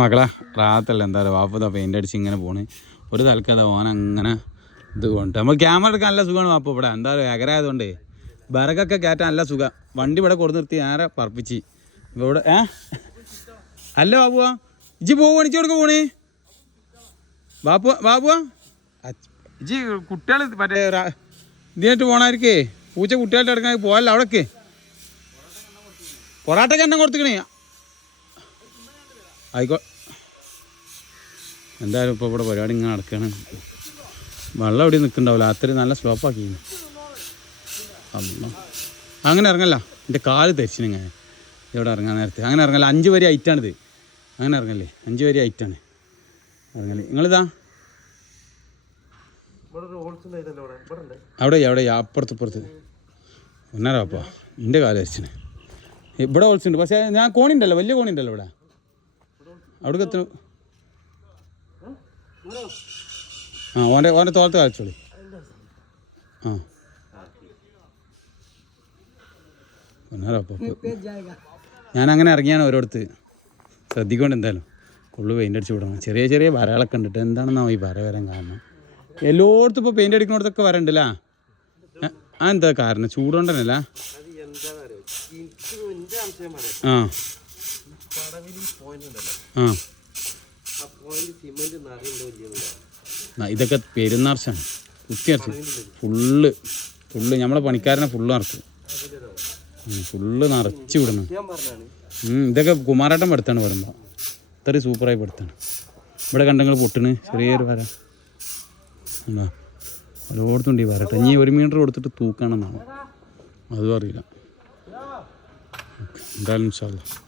മക്കളെ റാത്തല്ല എന്താ പറയുക വാപ്പതാ പെയിൻ്റ് അടിച്ച് ഇങ്ങനെ പോണ് ഒരു തൽക്കഥ ഓൻ അങ്ങനെ ഇത് കൊണ്ട് നമ്മൾ ക്യാമറ എടുക്കാൻ നല്ല സുഖമാണ് വാപ്പ ഇവിടെ എന്താ പറയുക എകരായതുകൊണ്ട് വിറകൊക്കെ കയറ്റാൻ നല്ല സുഖം വണ്ടി ഇവിടെ കൊടുത്ത് നിർത്തി നേരെ പറപ്പിച്ച് ഇവിടെ അല്ല ബാബുവാ ഇജ്ജ് പോവുക എണിച്ചു കൊടുക്ക പോണേ ബാബുവാ ഇജ്ജ് കുട്ടികൾ മറ്റേ ഇതിനായിട്ട് പോണായിരിക്കേ പൂച്ച കുട്ടികളായിട്ട് എടുക്കാൻ പോകല്ല അവിടേക്ക് പൊറാട്ടയ്ക്ക് എണ്ണം കൊടുത്തിക്കണേ ആയിക്കോ എന്തായാലും ഇപ്പോൾ ഇവിടെ പരിപാടി ഇങ്ങനെ നടക്കുകയാണ് വെള്ളം എവിടെ നിൽക്കുന്നുണ്ടാവില്ല അത്രയും നല്ല സ്ലോപ്പാക്കി അങ്ങനെ ഇറങ്ങല്ല എൻ്റെ കാല് തെരിച്ചിനിങ്ങനെ ഇവിടെ ഇറങ്ങാൻ നേരത്തെ അങ്ങനെ ഇറങ്ങല്ല 5 വരി ഐറ്റാണിത് അങ്ങനെ ഇറങ്ങല്ലേ 5 വരി ഐറ്റാണ് ഇറങ്ങല്ലേ നിങ്ങളിതാ അവിടെ അപ്പുറത്ത് ഒന്നരാപ്പാ എൻ്റെ കാല് തെരിച്ചിന് ഇവിടെ ഹോൾസുണ്ട് പക്ഷേ ഞാൻ കോണിണ്ടല്ലോ വലിയ കോണിണ്ടല്ലോ ഇവിടെ അവിടേക്ക് എത്തണം ഓൻ്റെ തോളത്ത് കാണിച്ചോളി ഞാൻ അങ്ങനെ ഇറങ്ങിയാണ് ഓരോരുത്ത് ശ്രദ്ധിക്കൊണ്ട് എന്തായാലും ഫുള്ള് പെയിൻ്റ് അടിച്ച് വിടണം ചെറിയ വരകളൊക്കെ ഉണ്ടിട്ട് എന്താണെന്നാവും ഈ വര വരാൻ കാരണം എല്ലായിടത്തും ഇപ്പോൾ പെയിൻ്റ് അടിക്കുന്നിടത്തൊക്കെ വരണ്ടല്ലേ എന്താ കാരണം ചൂടുകൊണ്ടല്ല ഇതൊക്കെ പെരുന്നാർച്ചാണ് കുത്തിയറച്ച് ഫുള്ള് നമ്മളെ പണിക്കാരനെ ഫുള്ള് നിറച്ചു ഫുള്ള് നിറച്ച് വിടണം ഇതൊക്കെ കുമാരേട്ടൻ പെടുത്താണ് വരുമ്പോൾ ഇത്രയും സൂപ്പറായി പെടുത്താണ് ഇവിടെ കണ്ടെങ്കിൽ പൊട്ടണ് ചെറിയൊരു വര എന്താ ഓരോടത്തുണ്ട് ഈ വരട്ടെ ഇനി 1 മീറ്റർ കൊടുത്തിട്ട് തൂക്കാണെന്നാണ് അതും അറിയില്ല എന്തായാലും ഇൻഷാ അല്ലാഹ്